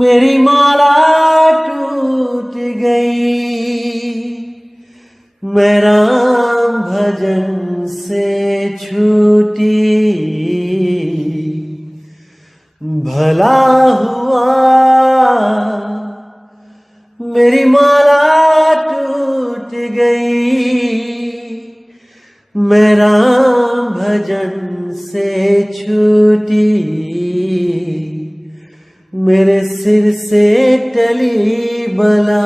मेरी माला टूट गई, मैं राम भजन से छूटी। भला हुआ मेरी माला टूट गई, मैं राम भजन से छूटी। मेरे सिर से टली बला,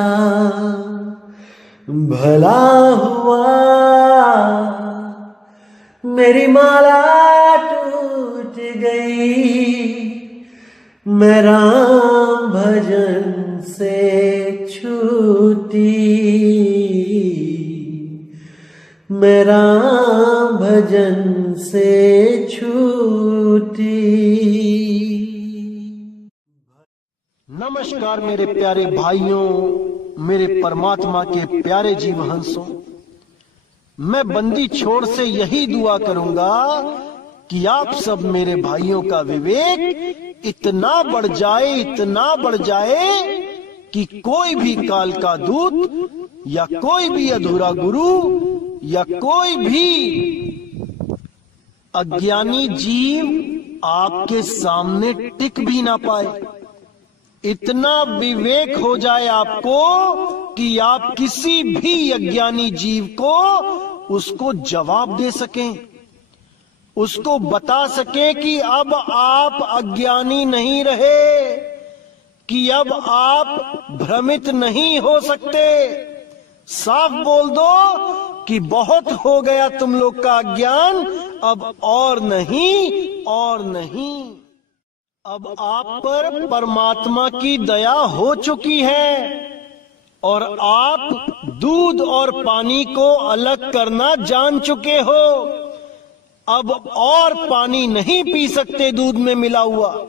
भला हुआ मेरी माला टूट गई, मैं राम भजन से छूटी। मैं राम भजन से छूटी। नमस्कार मेरे प्यारे भाइयों, मेरे परमात्मा के प्यारे जीव हंसों। मैं बंदी छोड़ से यही दुआ करूंगा कि आप सब मेरे भाइयों का विवेक इतना बढ़ जाए, इतना बढ़ जाए कि कोई भी काल का दूत या कोई भी अधूरा गुरु या कोई भी अज्ञानी जीव आपके सामने टिक भी ना पाए। इतना विवेक हो जाए आपको कि आप किसी भी अज्ञानी जीव को उसको जवाब दे सकें, उसको बता सकें कि अब आप अज्ञानी नहीं रहे, कि अब आप भ्रमित नहीं हो सकते। साफ बोल दो कि बहुत हो गया तुम लोग का अज्ञान, अब और नहीं, और नहीं। अब आप पर परमात्मा की दया हो चुकी है और आप दूध और पानी को अलग करना जान चुके हो। अब और पानी नहीं पी सकते दूध में मिला हुआ,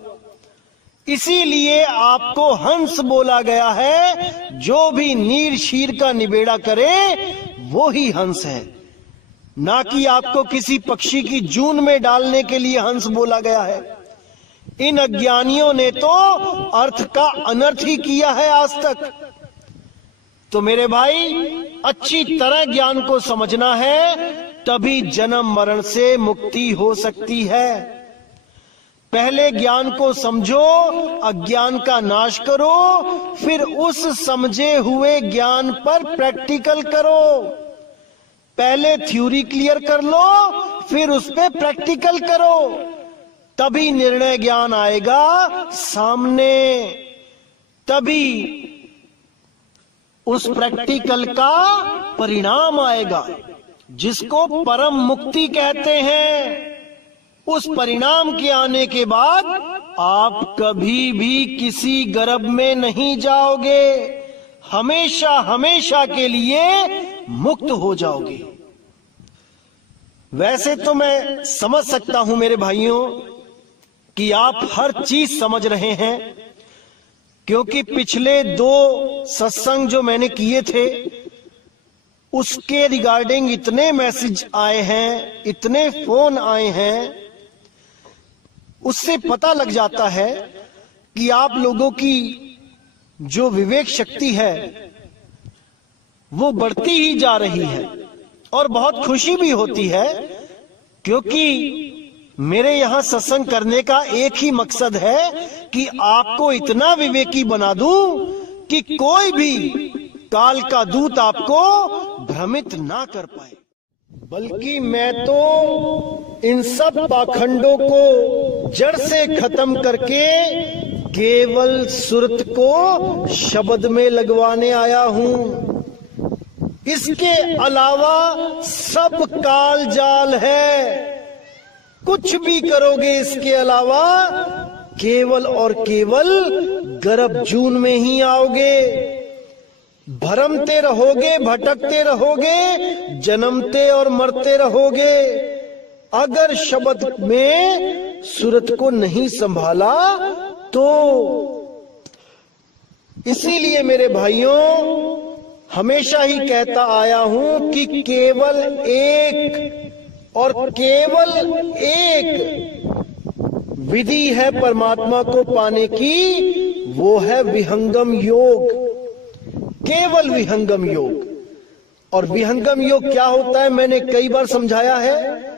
इसीलिए आपको हंस बोला गया है। जो भी नीर शीर का निबेड़ा करे वो ही हंस है, ना कि आपको किसी पक्षी की जून में डालने के लिए हंस बोला गया है। इन अज्ञानियों ने तो अर्थ का अनर्थ ही किया है आज तक। तो मेरे भाई, अच्छी तरह ज्ञान को समझना है, तभी जन्म मरण से मुक्ति हो सकती है। पहले ज्ञान को समझो, अज्ञान का नाश करो, फिर उस समझे हुए ज्ञान पर प्रैक्टिकल करो। पहले थ्योरी क्लियर कर लो, फिर उस पे प्रैक्टिकल करो, तभी निर्णय ज्ञान आएगा सामने। तभी उस प्रैक्टिकल का परिणाम आएगा, जिसको परम मुक्ति कहते हैं। उस परिणाम के आने के बाद आप कभी भी किसी गर्भ में नहीं जाओगे, हमेशा हमेशा के लिए मुक्त हो जाओगे। वैसे तो मैं समझ सकता हूं मेरे भाइयों कि आप हर चीज समझ रहे हैं, क्योंकि पिछले 2 सत्संग जो मैंने किए थे उसके रिगार्डिंग इतने मैसेज आए हैं, इतने फोन आए हैं, उससे पता लग जाता है कि आप लोगों की जो विवेक शक्ति है वो बढ़ती ही जा रही है। और बहुत खुशी भी होती है, क्योंकि मेरे यहां सत्संग करने का एक ही मकसद है कि आपको इतना विवेकी बना दूं कि कोई भी काल का दूत आपको भ्रमित ना कर पाए। बल्कि मैं तो इन सब पाखंडों को जड़ से खत्म करके केवल सुरत को शब्द में लगवाने आया हूं। इसके अलावा सब काल जाल है। कुछ भी करोगे इसके अलावा केवल और केवल गर्भ जून में ही आओगे। भरमते रहोगे, भटकते रहोगे, जन्मते और मरते रहोगे। अगर शब्द में सूरत को नहीं संभाला तो। इसीलिए मेरे भाइयों, हमेशा ही कहता आया हूं कि केवल एक और केवल एक विधि है परमात्मा को पाने की, वो है विहंगम योग, केवल विहंगम योग। और विहंगम योग क्या होता है मैंने कई बार समझाया है।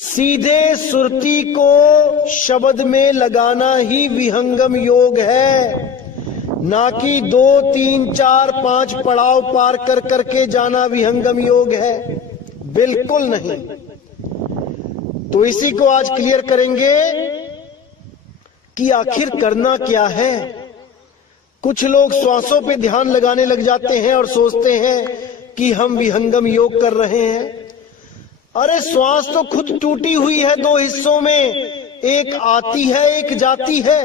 सीधे सुरती को शब्द में लगाना ही विहंगम योग है, ना कि 2, 3, 4, 5 पड़ाव पार कर करके जाना विहंगम योग है, बिल्कुल नहीं। तो इसी को आज क्लियर करेंगे कि आखिर करना क्या है। कुछ लोग श्वासों पे ध्यान लगाने लग जाते हैं और सोचते हैं कि हम विहंगम योग कर रहे हैं। अरे श्वास तो खुद टूटी हुई है 2 हिस्सों में, एक आती है एक जाती है।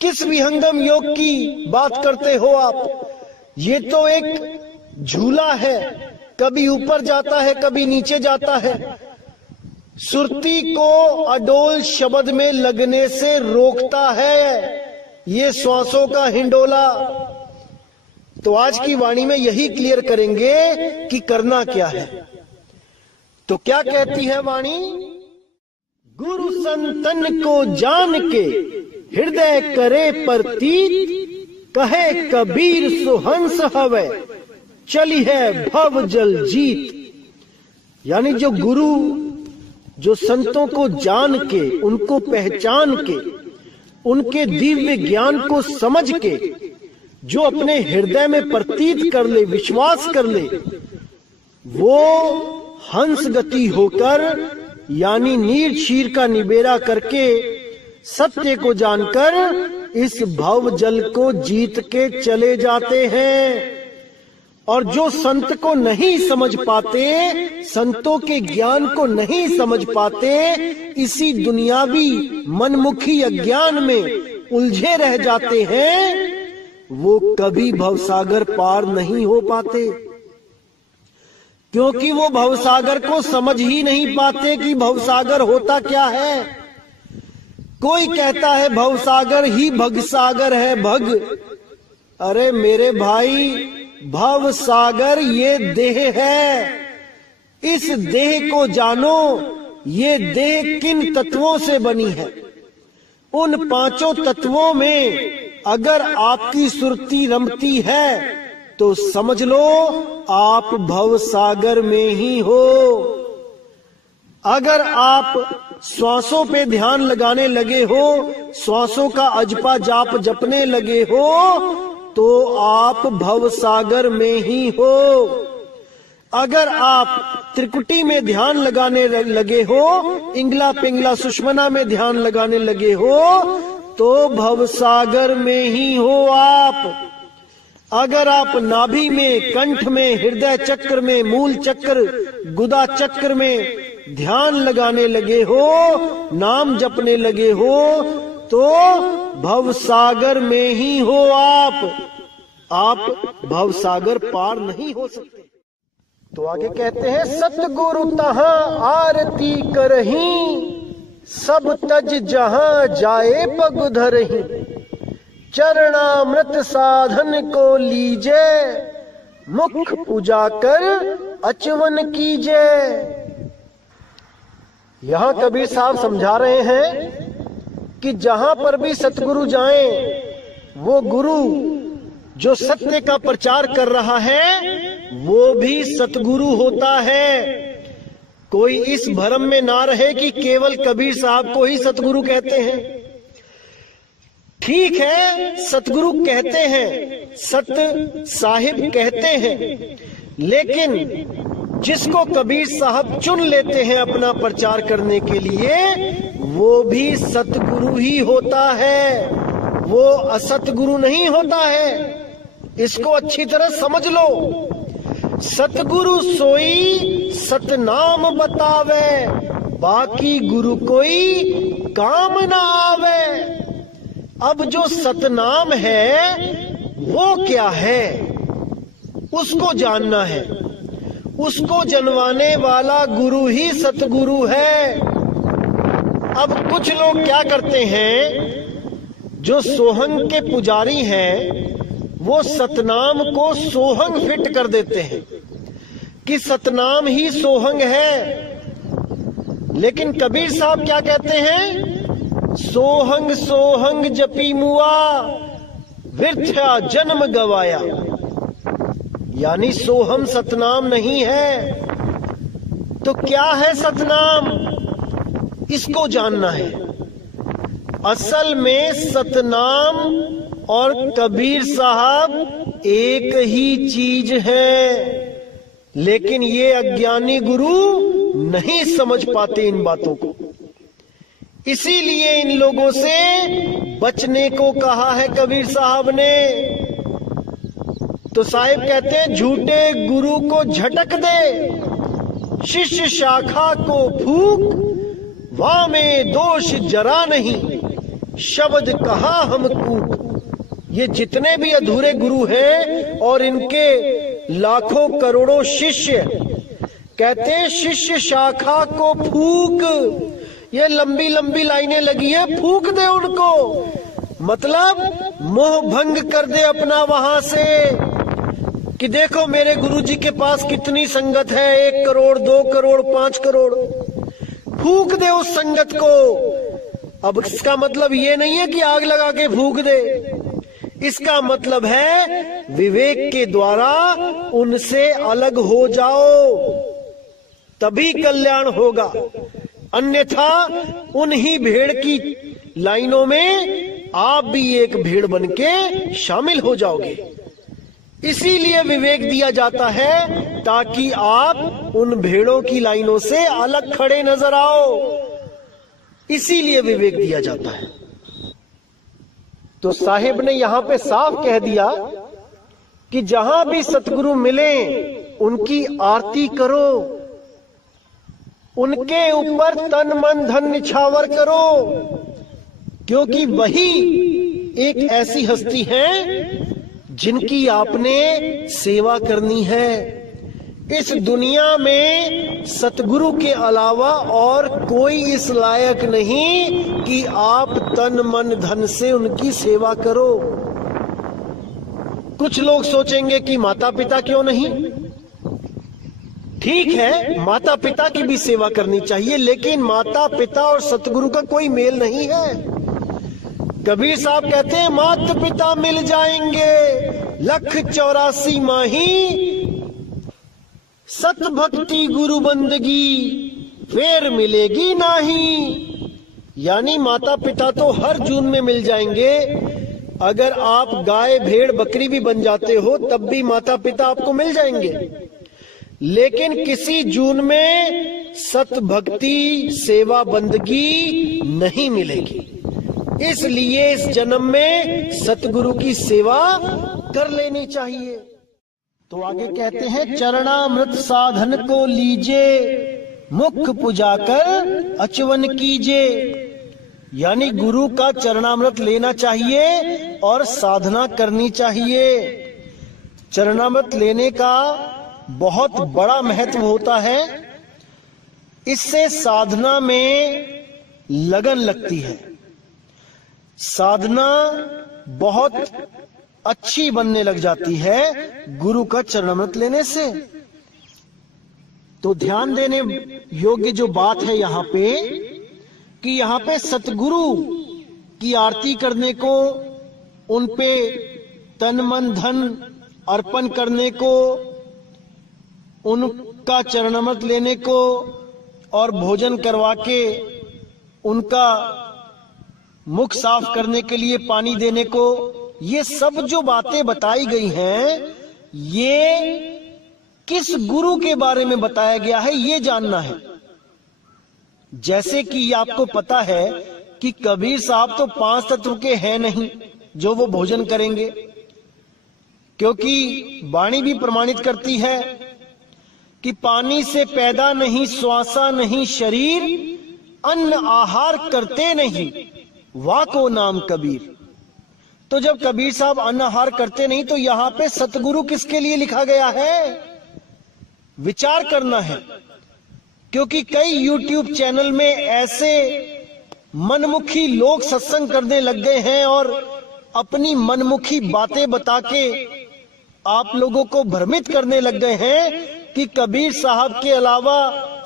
किस विहंगम योग की बात करते हो आप? ये तो एक झूला है, कभी ऊपर जाता है कभी नीचे जाता है। सुरती को अडोल शब्द में लगने से रोकता है ये श्वासों का हिंडोला। तो आज की वाणी में यही क्लियर करेंगे कि करना क्या है। तो क्या कहती है वाणी? गुरु संतन को जान के हृदय करे प्रतीत, कहे कबीर सुहंस हवे चली है भव जल जीत। यानी जो गुरु, जो संतों को जान के, उनको पहचान के, उनके दिव्य ज्ञान को समझ के जो अपने हृदय में प्रतीत कर ले, विश्वास कर ले, वो हंस गति होकर यानी नीर शीर का निबेरा करके सत्य को जानकर इस भव जल को जीत के चले जाते हैं। और जो संत को नहीं समझ पाते, संतों के ज्ञान को नहीं समझ पाते, इसी दुनियावी मनमुखी अज्ञान में उलझे रह जाते हैं, वो कभी भवसागर पार नहीं हो पाते। क्योंकि वो भवसागर को समझ ही नहीं पाते कि भवसागर होता क्या है। कोई कहता है भवसागर ही भगसागर है, भग। अरे मेरे भाई, भवसागर ये देह है। इस देह को जानो, ये देह किन तत्वों से बनी है। उन 5 तत्वों में अगर आपकी सुरती रमती है तो समझ लो आप भवसागर में ही हो। अगर आप श्वासों पे ध्यान लगाने लगे हो, श्वासों का अजपा जाप जपने लगे हो, तो आप भवसागर में ही हो। अगर आप त्रिकुटी में ध्यान लगाने लगे हो, इंगला पिंगला सुषमना में ध्यान लगाने लगे हो, तो भवसागर में ही हो आप। अगर आप नाभि में, कंठ में, हृदय चक्र में, मूल चक्र, गुदा चक्र में ध्यान लगाने लगे हो, नाम जपने लगे हो, तो भवसागर में ही हो आप भवसागर पार नहीं हो सकते। तो आगे कहते हैं, सतगुरु तहां आरती करही, सब तज जहां जाए पग धरही, चरणामृत साधन को लीजे, मुख उजाकर अचवन कीजे। यहां कबीर साहब समझा रहे हैं कि जहां पर भी सतगुरु जाएं, वो गुरु जो सत्य का प्रचार कर रहा है वो भी सतगुरु होता है। कोई इस भ्रम में ना रहे कि केवल कबीर साहब को ही सतगुरु कहते हैं। ठीक है, सतगुरु कहते हैं, सत साहिब कहते हैं, लेकिन जिसको कबीर साहब चुन लेते हैं अपना प्रचार करने के लिए, वो भी सतगुरु ही होता है, वो असतगुरु नहीं होता है। इसको अच्छी तरह समझ लो। सतगुरु सोई सतनाम बतावे, बाकी गुरु कोई काम ना आवे। अब जो सतनाम है वो क्या है, उसको जानना है। उसको जनवाने वाला गुरु ही सतगुरु है। अब कुछ लोग क्या करते हैं, जो सोहंग के पुजारी हैं, वो सतनाम को सोहंग फिट कर देते हैं कि सतनाम ही सोहंग है। लेकिन कबीर साहब क्या कहते हैं, सोहंग सोहंग जपी मुआ, व्यर्था जन्म गवाया। यानी सोहम सतनाम नहीं है तो क्या है सतनाम, इसको जानना है। असल में सतनाम और कबीर साहब एक ही चीज है, लेकिन ये अज्ञानी गुरु नहीं समझ पाते इन बातों को। इसीलिए इन लोगों से बचने को कहा है कबीर साहब ने। तो साहिब कहते हैं, झूठे गुरु को झटक दे, शिष्य शाखा को फूक, वाह में दोष जरा नहीं, शब्द कहा हम कूक। ये जितने भी अधूरे गुरु हैं और इनके लाखों करोड़ों शिष्य, कहते हैं शिष्य शाखा को फूक। ये लंबी लंबी लाइनें लगी हैं, फूक दे उनको, मतलब मोह भंग कर दे अपना वहां से कि देखो मेरे गुरुजी के पास कितनी संगत है, 1 करोड़ 2 करोड़ 5 करोड़। फूक दे उस संगत को। अब इसका मतलब ये नहीं है कि आग लगा के फूक दे, इसका मतलब है विवेक के द्वारा उनसे अलग हो जाओ, तभी कल्याण होगा। अन्यथा उन्हीं भेड़ की लाइनों में आप भी एक भेड़ बनके शामिल हो जाओगे। इसीलिए विवेक दिया जाता है ताकि आप उन भेड़ों की लाइनों से अलग खड़े नजर आओ, इसीलिए विवेक दिया जाता है। तो साहिब ने यहां पे साफ कह दिया कि जहां भी सतगुरु मिले उनकी आरती करो, उनके ऊपर तन मन धन निछावर करो, क्योंकि वही एक ऐसी हस्ती है जिनकी आपने सेवा करनी है। इस दुनिया में सतगुरु के अलावा और कोई इस लायक नहीं कि आप तन मन धन से उनकी सेवा करो। कुछ लोग सोचेंगे कि माता पिता क्यों नहीं, ठीक है माता पिता की भी सेवा करनी चाहिए, लेकिन माता पिता और सतगुरु का कोई मेल नहीं है। कबीर साहब कहते हैं माता पिता मिल जाएंगे 184 माही, सत भक्ति गुरु बंदगी फिर मिलेगी नहीं। यानी माता पिता तो हर जून में मिल जाएंगे, अगर आप गाय भेड़ बकरी भी बन जाते हो तब भी माता पिता आपको मिल जाएंगे, लेकिन किसी जून में सत भक्ति सेवा बंदगी नहीं मिलेगी। इसलिए इस जन्म में सतगुरु की सेवा कर लेनी चाहिए। तो आगे कहते हैं चरणामृत साधन को लीजे, मुख पुजाकर अचवन कीजे। यानी गुरु का चरणामृत लेना चाहिए और साधना करनी चाहिए। चरणामृत लेने का बहुत बड़ा महत्व होता है, इससे साधना में लगन लगती है, साधना बहुत अच्छी बनने लग जाती है गुरु का चरणामृत लेने से। तो ध्यान देने योग्य जो बात है यहाँ पे कि यहाँ पे सतगुरु की आरती करने को, उन पे तन मन धन अर्पण करने को, उनका चरणामृत लेने को और भोजन करवा के उनका मुख साफ करने के लिए पानी देने को, ये सब जो बातें बताई गई हैं ये किस गुरु के बारे में बताया गया है ये जानना है। जैसे कि आपको पता है कि कबीर साहब तो 5 तत्व के हैं नहीं जो वो भोजन करेंगे, क्योंकि वाणी भी प्रमाणित करती है कि पानी से पैदा नहीं श्वासा नहीं शरीर, अन्न आहार करते नहीं वाको नाम कबीर। तो जब कबीर साहब अन्न आहार करते नहीं तो यहां पे सतगुरु किसके लिए लिखा गया है, विचार करना है। क्योंकि कई YouTube चैनल में ऐसे मनमुखी लोग सत्संग करने लग गए हैं और अपनी मनमुखी बातें बता के आप लोगों को भ्रमित करने लग गए हैं कि कबीर साहब के अलावा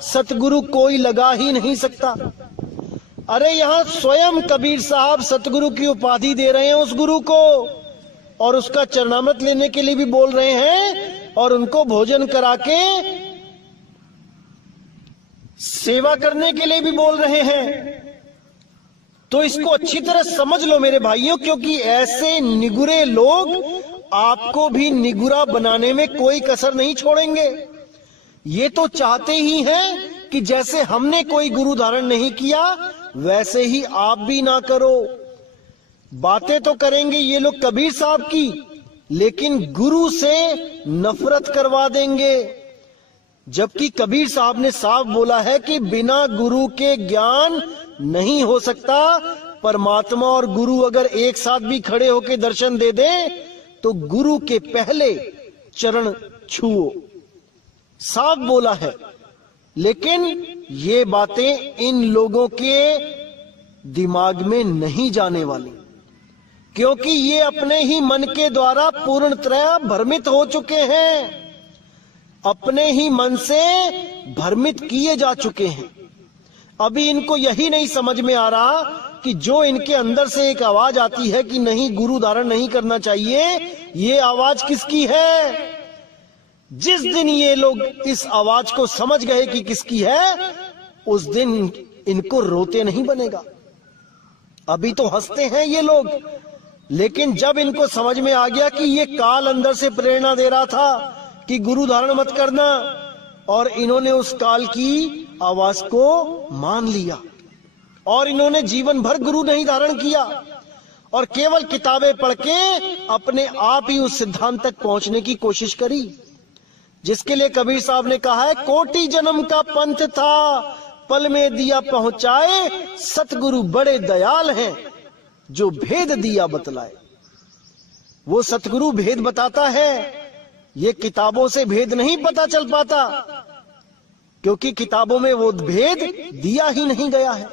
सतगुरु कोई लगा ही नहीं सकता। अरे यहाँ स्वयं कबीर साहब सतगुरु की उपाधि दे रहे हैं उस गुरु को, और उसका चरणामृत लेने के लिए भी बोल रहे हैं, और उनको भोजन करा के सेवा करने के लिए भी बोल रहे हैं। तो इसको अच्छी तरह समझ लो मेरे भाइयों, क्योंकि ऐसे निगुरे लोग आपको भी निगुरा बनाने में कोई कसर नहीं छोड़ेंगे। ये तो चाहते ही हैं कि जैसे हमने कोई गुरु धारण नहीं किया वैसे ही आप भी ना करो। बातें तो करेंगे ये लोग कबीर साहब की, लेकिन गुरु से नफरत करवा देंगे। जबकि कबीर साहब ने साफ बोला है कि बिना गुरु के ज्ञान नहीं हो सकता। परमात्मा और गुरु अगर एक साथ भी खड़े होकर दर्शन दे दें तो गुरु के पहले चरण छुओ, साफ बोला है। लेकिन ये बातें इन लोगों के दिमाग में नहीं जाने वाली, क्योंकि ये अपने ही मन के द्वारा पूर्णतः भ्रमित हो चुके हैं, अपने ही मन से भ्रमित किए जा चुके हैं। अभी इनको यही नहीं समझ में आ रहा कि जो इनके अंदर से एक आवाज आती है कि नहीं गुरु धारण नहीं करना चाहिए, ये आवाज किसकी है। जिस दिन ये लोग इस आवाज को समझ गए कि किसकी है, उस दिन इनको रोते नहीं बनेगा। अभी तो हंसते हैं ये लोग, लेकिन जब इनको समझ में आ गया कि ये काल अंदर से प्रेरणा दे रहा था कि गुरु धारण मत करना, और इन्होंने उस काल की आवाज को मान लिया और इन्होंने जीवन भर गुरु नहीं धारण किया और केवल किताबें पढ़ के अपने आप ही उस सिद्धांत तक पहुंचने की कोशिश करी, जिसके लिए कबीर साहब ने कहा है कोटि जन्म का पंथ था पल में दिया पहुंचाए, सतगुरु बड़े दयाल हैं जो भेद दिया बतलाए। वो सतगुरु भेद बताता है, ये किताबों से भेद नहीं पता चल पाता, क्योंकि किताबों में वो भेद दिया ही नहीं गया है।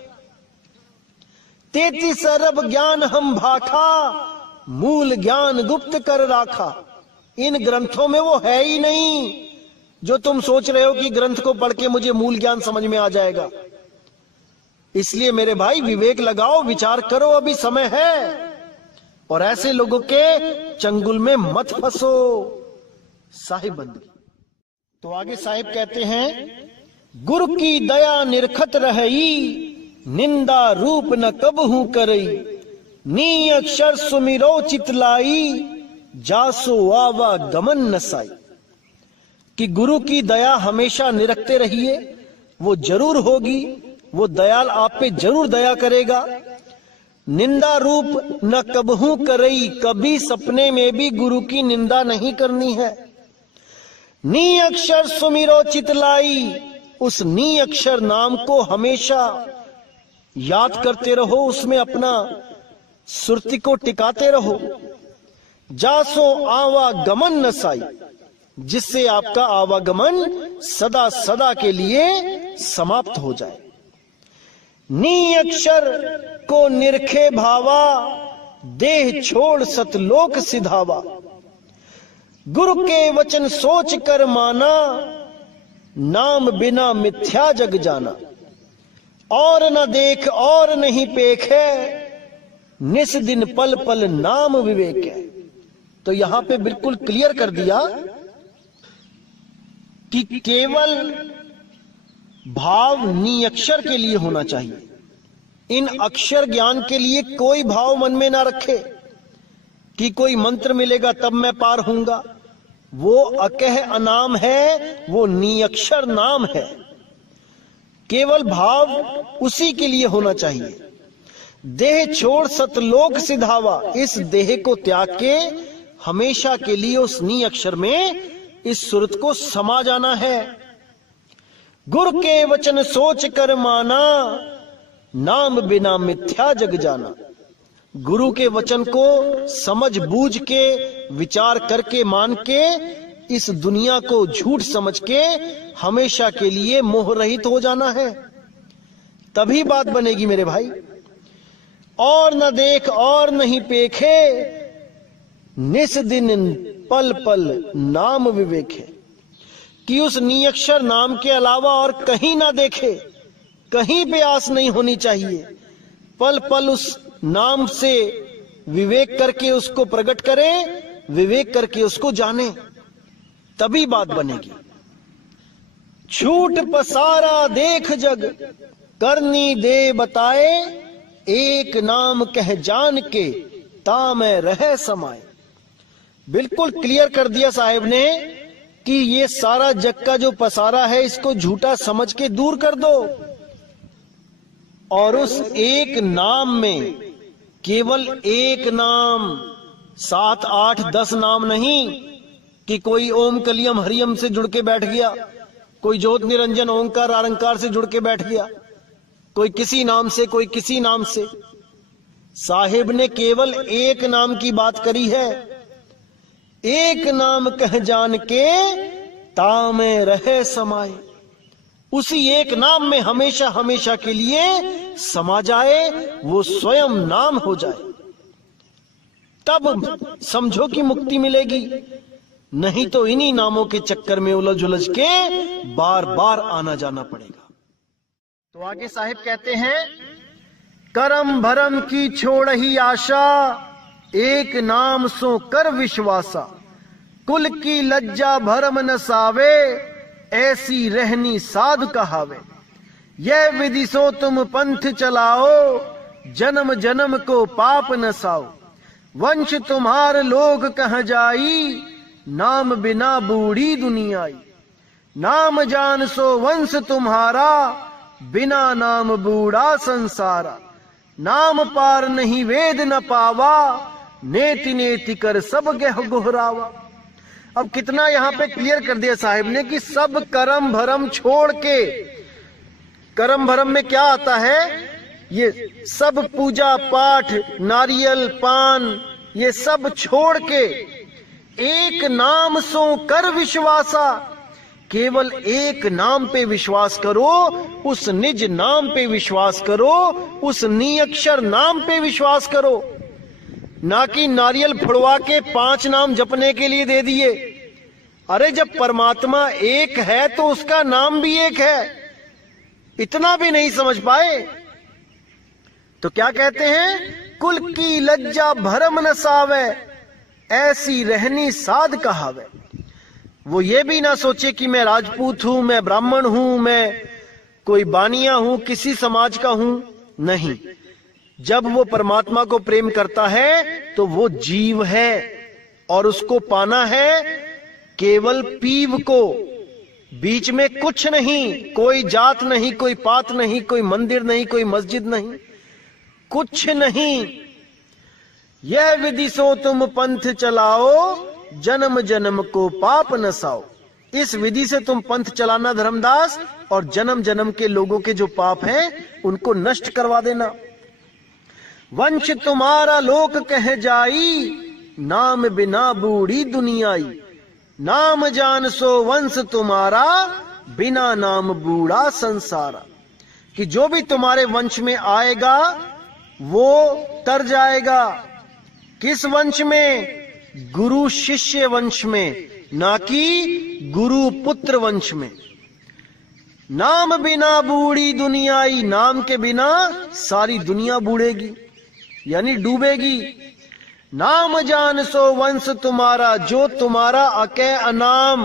33 अरब ज्ञान हम भाखा, मूल ज्ञान गुप्त कर राखा। इन ग्रंथों में वो है ही नहीं जो तुम सोच रहे हो कि ग्रंथ को पढ़ के मुझे मूल ज्ञान समझ में आ जाएगा। इसलिए मेरे भाई विवेक लगाओ, विचार करो, अभी समय है, और ऐसे लोगों के चंगुल में मत फंसो। साहिब बंदी। तो आगे साहिब कहते हैं, गुरु की दया निरखत रही, निंदा रूप न कबहू करई, नी अक्षर सुमिरो चितलाई, जासो आवा गमन नसाई। कि गुरु की दया हमेशा निरखते रहिए, वो जरूर होगी, वो दयाल आप पे जरूर दया करेगा। निंदा रूप न कबहू करई, कभी सपने में भी गुरु की निंदा नहीं करनी है। नी अक्षर सुमिरो चितलाई, उस नी अक्षर नाम को हमेशा याद करते रहो, उसमें अपना सुरती को टिकाते रहो। जासो आवागमन नसाई, जिससे आपका आवागमन सदा सदा के लिए समाप्त हो जाए। नी अक्षर को निरखे भावा, देह छोड़ सतलोक सिधावा। गुरु के वचन सोच कर माना, नाम बिना मिथ्या जग जाना। और न देख और नहीं पेख है, निस दिन पल पल नाम विवेक है। तो यहां पे बिल्कुल क्लियर कर दिया कि केवल भाव निअक्षर के लिए होना चाहिए। इन अक्षर ज्ञान के लिए कोई भाव मन में ना रखे कि कोई मंत्र मिलेगा तब मैं पार होऊंगा। वो अकह अनाम है, वो निअक्षर नाम है। केवल भाव उसी के लिए होना चाहिए। देह छोड़ सतलोक सिधावा, इस देह को त्याग के हमेशा के लिए उस नी अक्षर में इस सुरत को समा जाना है। गुरु के वचन सोच कर माना, नाम बिना मिथ्या जग जाना। गुरु के वचन को समझ बूझ के विचार करके मान के इस दुनिया को झूठ समझ के हमेशा के लिए मोह रहित हो जाना है, तभी बात बनेगी मेरे भाई। और न देख और नहीं पेखे, निस दिन पल पल नाम विवेक है। कि उस निअक्षर नाम के अलावा और कहीं ना देखे, कहीं पे आस नहीं होनी चाहिए। पल पल उस नाम से विवेक करके उसको प्रकट करें, विवेक करके उसको जाने, तभी बात बनेगी। छूट पसारा देख जग, करनी दे बताए, एक नाम कह जान के, ता मैं रह समाए। बिल्कुल क्लियर कर दिया साहिब ने कि ये सारा जग का जो पसारा है इसको झूठा समझ के दूर कर दो, और उस एक नाम में, केवल एक नाम, 7 8 10 नाम नहीं कि कोई ओम कलियम हरियम से जुड़ के बैठ गया, कोई ज्योत निरंजन ओंकार आरंकार से जुड़ के बैठ गया, कोई किसी नाम से, कोई किसी नाम से। साहिब ने केवल एक नाम की बात करी है। एक नाम कह जान के, ता में रहे समाए। उसी एक नाम में हमेशा हमेशा के लिए समा जाए, वो स्वयं नाम हो जाए, तब समझो कि मुक्ति मिलेगी। नहीं तो इन्हीं नामों के चक्कर में उलझ उलझ के बार बार आना जाना पड़ेगा। तो आगे साहिब कहते हैं, करम भरम की छोड़ ही आशा, एक नाम सो कर विश्वासा, कुल की लज्जा भरम न सावे, ऐसी रहनी साध कहावे। यह विधि सो तुम पंथ चलाओ, जन्म जन्म को पाप न साओ। वंश तुम्हार लोग कह जाई, नाम बिना बूढ़ी दुनियाई। नाम जान सो वंश तुम्हारा, बिना नाम बूढ़ा संसारा। नाम पार नहीं वेद न पावा, नेति नेति कर सब गह गोहरावा। अब कितना यहाँ पे क्लियर कर दिया साहिब ने कि सब कर्म भरम छोड़ के, कर्म भरम में क्या आता है, ये सब पूजा पाठ नारियल पान ये सब छोड़ के एक नाम सो कर विश्वासा, केवल एक नाम पे विश्वास करो, उस निज नाम पे विश्वास करो, उस निअक्षर नाम पे विश्वास करो, ना कि नारियल फुड़वा के 5 नाम जपने के लिए दे दिए। अरे जब परमात्मा एक है तो उसका नाम भी एक है, इतना भी नहीं समझ पाए। तो क्या कहते हैं, कुल की लज्जा भरम न सावे, ऐसी रहनी साध कहावे। वो ये भी ना सोचे कि मैं राजपूत हूं, मैं ब्राह्मण हूं, मैं कोई बानिया हूं, किसी समाज का हूं, नहीं। जब वो परमात्मा को प्रेम करता है तो वो जीव है और उसको पाना है केवल पीव को, बीच में कुछ नहीं, कोई जात नहीं, कोई पात नहीं, कोई मंदिर नहीं, कोई मस्जिद नहीं, कुछ नहीं। यह विधि सो तुम पंथ चलाओ, जन्म जन्म को पाप न साओ। इस विधि से तुम पंथ चलाना धर्मदास, और जन्म जन्म के लोगों के जो पाप हैं उनको नष्ट करवा देना। वंश तुम्हारा लोक कह जाई, नाम बिना बूढ़ी दुनियाई। नाम जान सो वंश तुम्हारा, बिना नाम बूढ़ा संसारा। कि जो भी तुम्हारे वंश में आएगा वो तर जाएगा। किस वंश में? गुरु शिष्य वंश में, ना कि गुरु पुत्र वंश में। नाम बिना बूढ़ी दुनियाई, नाम के बिना सारी दुनिया बूढ़ेगी यानी डूबेगी। नाम जान सो वंश तुम्हारा, जो तुम्हारा अके अनाम,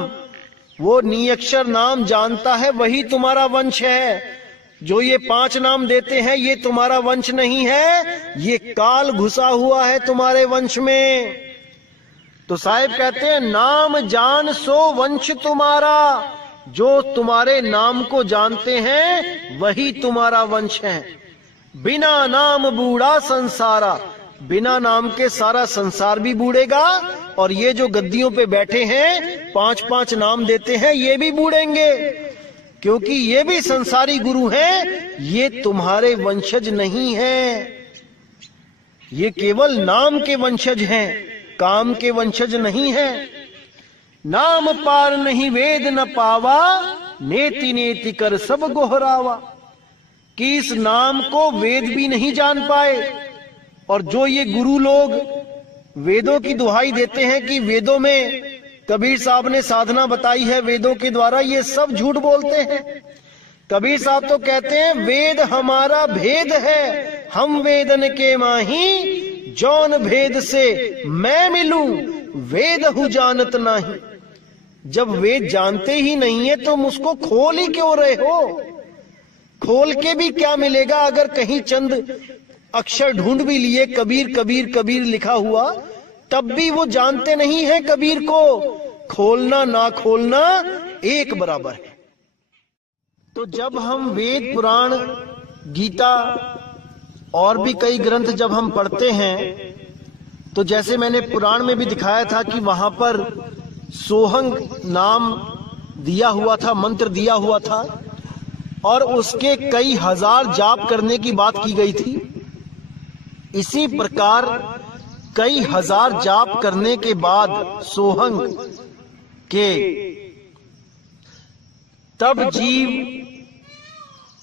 वो निअक्षर नाम जानता है वही तुम्हारा वंश है। जो ये 5 नाम देते हैं ये तुम्हारा वंश नहीं है, ये काल घुसा हुआ है तुम्हारे वंश में। तो साहिब कहते हैं, नाम जान सो वंश तुम्हारा, जो तुम्हारे नाम को जानते हैं वही तुम्हारा वंश है। बिना नाम बूढ़ा संसारा, बिना नाम के सारा संसार भी बूढ़ेगा, और ये जो गद्दियों पे बैठे हैं 5-5 नाम देते हैं ये भी बूढ़ेंगे, क्योंकि ये भी संसारी गुरु हैं, ये तुम्हारे वंशज नहीं हैं। ये केवल नाम के वंशज हैं, काम के वंशज नहीं हैं। नाम पार नहीं वेद न पावा, नेति नेति कर सब गोहरावा। कि इस नाम को वेद भी नहीं जान पाए, और जो ये गुरु लोग वेदों की दुहाई देते हैं कि वेदों में कबीर साहब ने साधना बताई है वेदों के द्वारा, ये सब झूठ बोलते हैं। कबीर साहब तो कहते हैं वेद हमारा भेद है, हम वेदन के माही, जौन भेद से मैं मिलूं, वेद हु जानत नाही। जब वेद जानते ही नहीं है तो उसको खोल ही क्यों रहे हो? खोल के भी क्या मिलेगा अगर कहीं चंद अक्षर ढूंढ भी लिए, कबीर कबीर कबीर लिखा हुआ, तब भी वो जानते नहीं है कबीर को। खोलना ना खोलना एक बराबर है। तो जब हम वेद, पुराण, गीता और भी कई ग्रंथ जब हम पढ़ते हैं, तो जैसे मैंने पुराण में भी दिखाया था कि वहां पर सोहंग नाम दिया हुआ था, मंत्र दिया हुआ था, और उसके कई हजार जाप करने की बात की गई थी। इसी प्रकार कई हजार जाप करने के बाद सोहंग के तब जीव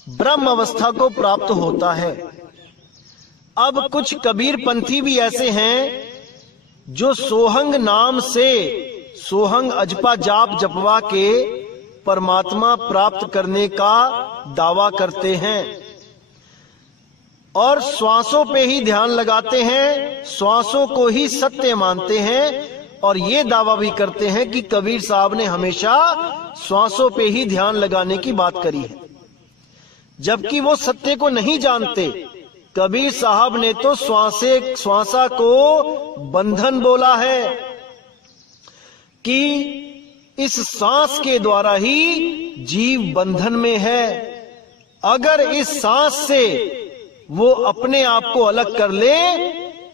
ब्रह्म अवस्था को प्राप्त होता है। अब कुछ कबीर पंथी भी ऐसे हैं जो सोहंग नाम से, सोहंग अजपा जाप जपवा के परमात्मा प्राप्त करने का दावा करते हैं और श्वासों पे ही ध्यान लगाते हैं, श्वासों को ही सत्य मानते हैं, और ये दावा भी करते हैं कि कबीर साहब ने हमेशा श्वासों पे ही ध्यान लगाने की बात करी है, जबकि वो सत्य को नहीं जानते। कबीर साहब ने तो श्वासा को बंधन बोला है कि इस सांस के द्वारा ही जीव बंधन में है। अगर इस सांस से वो अपने आप को अलग कर ले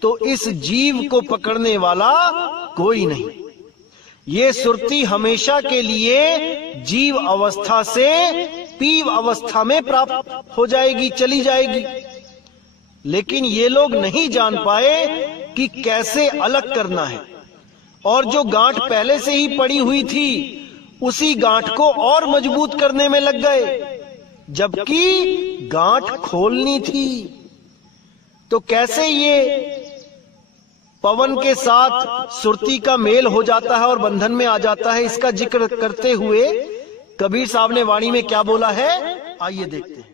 तो इस जीव को पकड़ने वाला कोई नहीं। ये सुरती हमेशा के लिए जीव अवस्था से पीव अवस्था में प्राप्त हो जाएगी, चली जाएगी। लेकिन ये लोग नहीं जान पाए कि कैसे अलग करना है, और जो गांठ पहले से ही पड़ी हुई थी उसी गांठ को और मजबूत करने में लग गए, जबकि गांठ खोलनी थी। तो कैसे ये पवन के साथ सुरती का मेल हो जाता है और बंधन में आ जाता है, इसका जिक्र करते हुए कबीर साहब ने वाणी में क्या बोला है, आइए देखते हैं।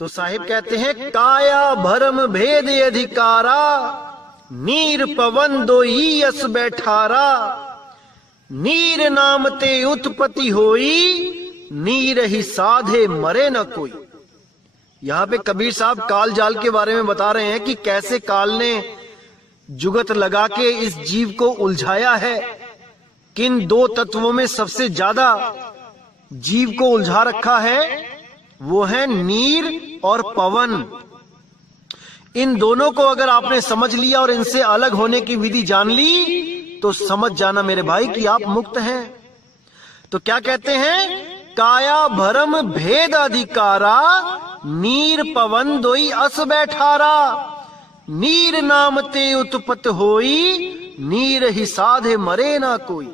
तो साहिब कहते हैं, काया भरम भेद अधिकारा, नीर पवन दोई यस बैठारा, नीर नाम ते उत्पत्ति होई, नीर ही साधे मरे न कोई। यहां पे कबीर साहब काल जाल के बारे में बता रहे हैं कि कैसे काल ने जुगत लगा के इस जीव को उलझाया है। किन दो तत्वों में सबसे ज्यादा जीव को उलझा रखा है, वो है नीर और पवन। इन दोनों को अगर आपने समझ लिया और इनसे अलग होने की विधि जान ली तो समझ जाना मेरे भाई कि आप मुक्त हैं। तो क्या कहते हैं, काया भरम भेद अधिकारा, नीर पवन दोई अस बैठारा, नीर नाम ते उत्पत्त होई, नीर ही साधे मरे ना कोई।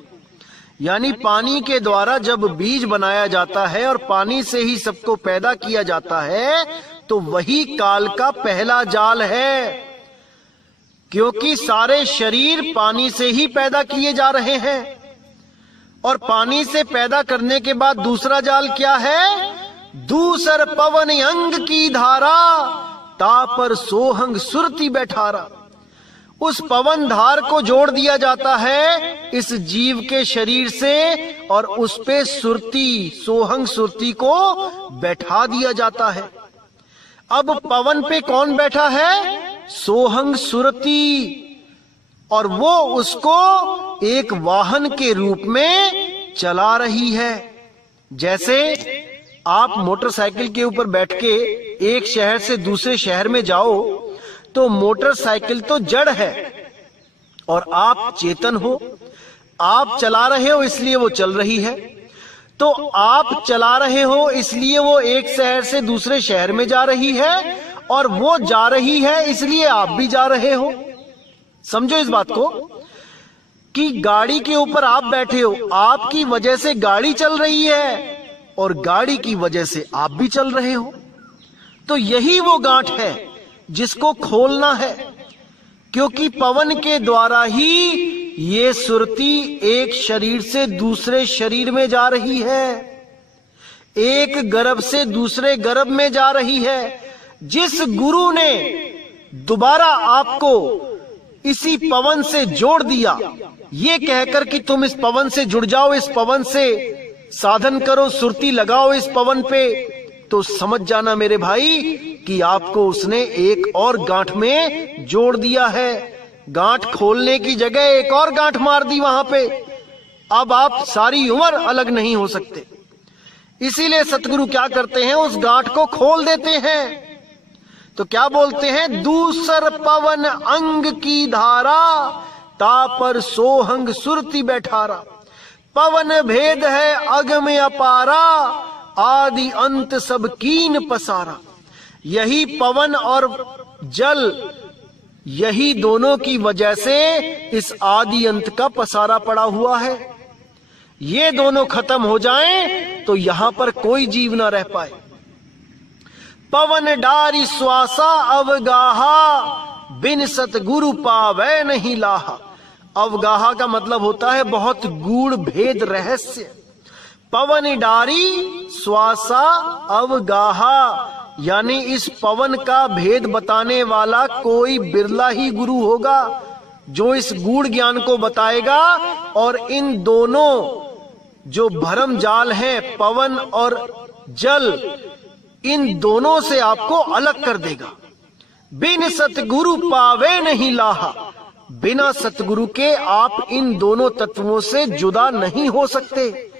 यानी पानी के द्वारा जब बीज बनाया जाता है और पानी से ही सबको पैदा किया जाता है, तो वही काल का पहला जाल है, क्योंकि सारे शरीर पानी से ही पैदा किए जा रहे हैं। और पानी से पैदा करने के बाद दूसरा जाल क्या है, दूसर पवन अंग की धारा, तापर सोहंग सुरती बैठारा। उस पवन धार को जोड़ दिया जाता है इस जीव के शरीर से और उस पे सुरती, सोहंग सुरती को बैठा दिया जाता है। अब पवन पे कौन बैठा है, सोहंग सुरती, और वो उसको एक वाहन के रूप में चला रही है। जैसे आप मोटरसाइकिल के ऊपर बैठ के एक शहर से दूसरे शहर में जाओ तो मोटरसाइकिल तो जड़ है और आप चेतन हो, आप चला रहे हो इसलिए वो चल रही है। तो आप चला रहे हो इसलिए वो एक शहर से दूसरे शहर में जा रही है, और वो जा रही है इसलिए आप भी जा रहे हो। समझो इस बात को कि गाड़ी के ऊपर आप बैठे हो, आपकी वजह से गाड़ी चल रही है और गाड़ी की वजह से आप भी चल रहे हो। तो यही वो गांठ है जिसको खोलना है, क्योंकि पवन के द्वारा ही ये सुरती एक शरीर से दूसरे शरीर में जा रही है, एक गर्भ से दूसरे गर्भ में जा रही है। जिस गुरु ने दोबारा आपको इसी पवन से जोड़ दिया, ये कहकर कि तुम इस पवन से जुड़ जाओ, इस पवन से साधन करो, सुरती लगाओ इस पवन पे, तो समझ जाना मेरे भाई कि आपको उसने एक और गांठ में जोड़ दिया है। गांठ खोलने की जगह एक और गांठ मार दी वहां पे। अब आप सारी उम्र अलग नहीं हो सकते। इसीलिए सतगुरु क्या करते हैं, उस गांठ को खोल देते हैं। तो क्या बोलते हैं, दूसर पवन अंग की धारा, तापर सोहंग सुरती बैठारा। पवन भेद है अगम अपारा, आदि अंत सब कीन पसारा। यही पवन और जल, यही दोनों की वजह से इस आदि अंत का पसारा पड़ा हुआ है। ये दोनों खत्म हो जाएं तो यहां पर कोई जीव ना रह पाए। पवन डारी श्वासा अवगाहा, बिन सतगुरु पावै नहीं लाहा। अवगाहा का मतलब होता है बहुत गूढ़ भेद रहस्य। पवन डारी श्वासा अवगाहा, यानी इस पवन का भेद बताने वाला कोई बिरला ही गुरु होगा जो इस गूढ़ ज्ञान को बताएगा और इन दोनों जो भरम जाल है, पवन और जल, इन दोनों से आपको अलग कर देगा। बिन सतगुरु पावे नहीं लाहा, बिना सतगुरु के आप इन दोनों तत्वों से जुदा नहीं हो सकते।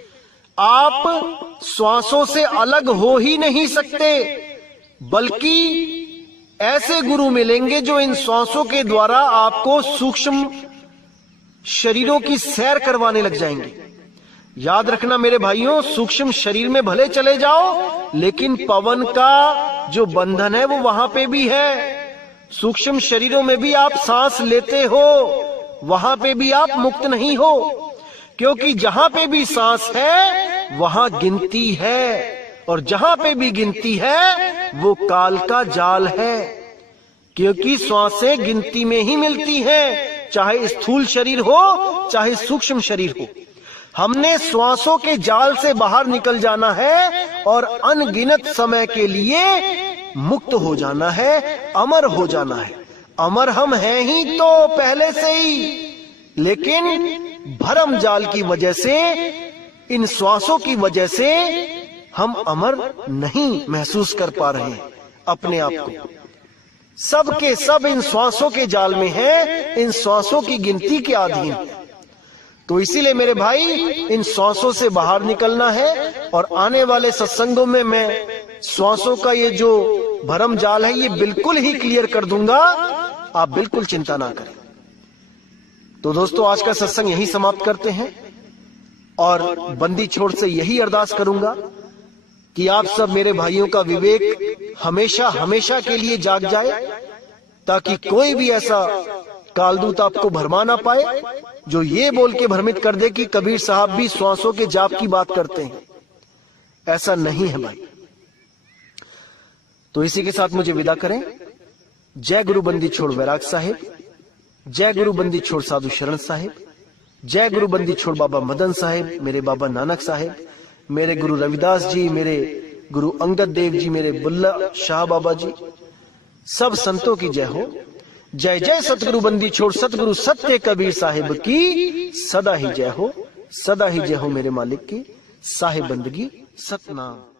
आप श्वासों से अलग हो ही नहीं सकते, बल्कि ऐसे गुरु मिलेंगे जो इन श्वासों के द्वारा आपको सूक्ष्म शरीरों की सैर करवाने लग जाएंगे। याद रखना मेरे भाइयों, सूक्ष्म शरीर में भले चले जाओ, लेकिन पवन का जो बंधन है वो वहां पे भी है। सूक्ष्म शरीरों में भी आप सांस लेते हो, वहां पे भी आप मुक्त नहीं हो, क्योंकि जहां पे भी सांस है वहां गिनती है, और जहां पे भी गिनती है वो काल का जाल है। क्योंकि श्वासें गिनती में ही मिलती हैं, चाहे स्थूल शरीर हो चाहे सूक्ष्म शरीर हो। हमने श्वासों के जाल से बाहर निकल जाना है और अनगिनत समय के लिए मुक्त हो जाना है, अमर हो जाना है। अमर हम हैं ही तो पहले से ही, लेकिन भरम जाल की वजह से, इन श्वासों की वजह से हम अमर नहीं महसूस कर पा रहे हैं अपने आप को। सब के सब इन श्वासों के जाल में हैं, इन श्वासों की गिनती के अधीन है। तो इसीलिए मेरे भाई, इन श्वासों से बाहर निकलना है, और आने वाले सत्संगों में मैं श्वासों का ये जो भरम जाल है ये बिल्कुल ही क्लियर कर दूंगा, आप बिल्कुल चिंता ना करें। तो दोस्तों, आज का सत्संग यही समाप्त करते हैं, और बंदी छोड़ से यही अरदास करूंगा कि आप सब मेरे भाइयों का विवेक हमेशा हमेशा के लिए जाग जाए, ताकि कोई भी ऐसा कालदूत आपको भरमा ना पाए जो ये बोल के भ्रमित कर दे कि कबीर साहब भी श्वासों के जाप की बात करते हैं। ऐसा नहीं है भाई। तो इसी के साथ मुझे विदा करें। जय गुरु बंदी छोड़ वैराग साहिब, जय गुरु बंदी छोड़ साधु शरण साहिब, जय गुरु बंदी छोड़ बाबा मदन साहिब, मेरे बाबा नानक साहिब, मेरे गुरु रविदास जी, मेरे गुरु अंगद देव जी, मेरे बुल्ला शाह बाबा जी, सब संतों की जय हो। जय जय सतगुरु बंदी छोड़ सतगुरु सत्य कबीर साहिब की सदा ही जय हो, सदा ही जय हो मेरे मालिक की। साहिब बंदगी सतनाम।